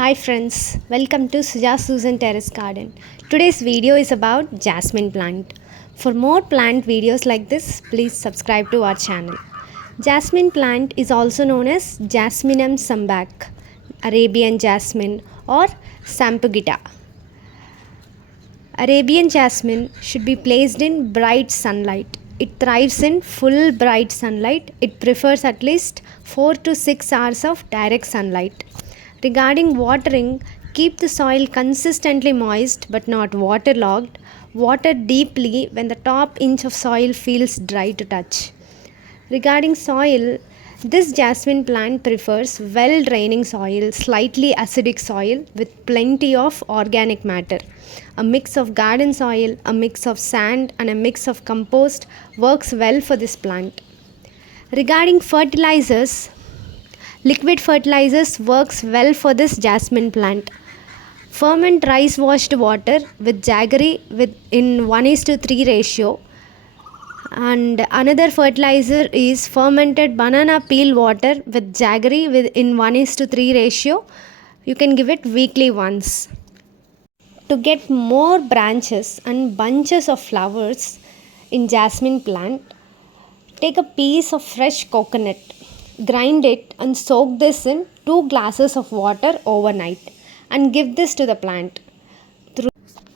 Hi friends, welcome to Susan Terrace Garden. Today's video is about jasmine plant. For more plant videos like this, please subscribe to our channel. Jasmine plant is also known as Jasminum sambac, Arabian jasmine or Sampugita. Arabian jasmine should be placed in bright sunlight. It thrives in full bright sunlight. It prefers at least 4 to 6 hours of direct sunlight. Regarding watering, keep the soil consistently moist but not waterlogged. Water deeply when the top inch of soil feels dry to touch. Regarding soil, this jasmine plant prefers well draining soil, slightly acidic soil with plenty of organic matter. A mix of garden soil, a mix of sand, and a mix of compost works well for this plant. Regarding fertilizers, liquid fertilizers works well for this jasmine plant. Ferment rice washed water with jaggery in 1:3 ratio. And another fertilizer is fermented banana peel water with jaggery in 1:3 ratio. You can give it weekly once. To get more branches and bunches of flowers in jasmine plant, take a piece of fresh coconut, grind it and soak this in 2 glasses of water overnight and give this to the plant.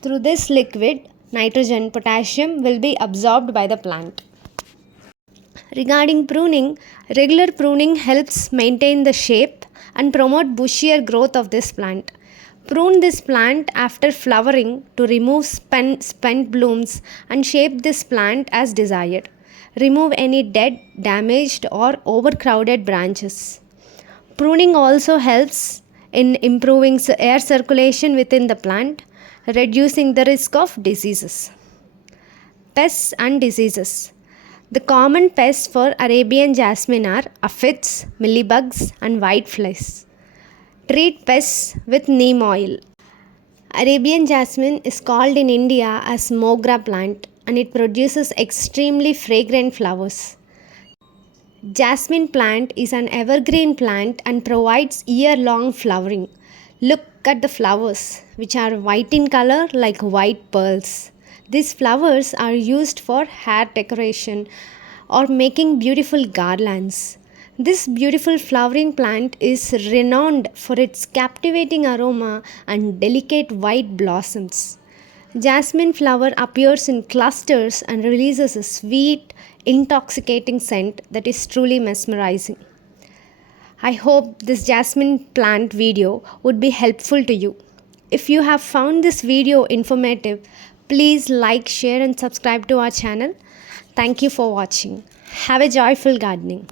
Through this liquid, nitrogen, potassium will be absorbed by the plant. Regarding pruning, regular pruning helps maintain the shape and promote bushier growth of this plant. Prune this plant after flowering to remove spent blooms and shape this plant as desired. Remove any dead, damaged or overcrowded branches. Pruning also helps in improving air circulation within the plant, reducing the risk of diseases. Pests and diseases. The common pests for Arabian jasmine are aphids, mealybugs and whiteflies. Treat pests with neem oil. Arabian jasmine is called in India as Mogra plant and it produces extremely fragrant flowers. Jasmine plant is an evergreen plant and provides year-long flowering. Look at the flowers, which are white in color like white pearls. These flowers are used for hair decoration or making beautiful garlands. This beautiful flowering plant is renowned for its captivating aroma and delicate white blossoms. Jasmine flower appears in clusters and releases a sweet, intoxicating scent that is truly mesmerizing. I hope this jasmine plant video would be helpful to you. If you have found this video informative, please like, share and subscribe to our channel. Thank you for watching. Have a joyful gardening.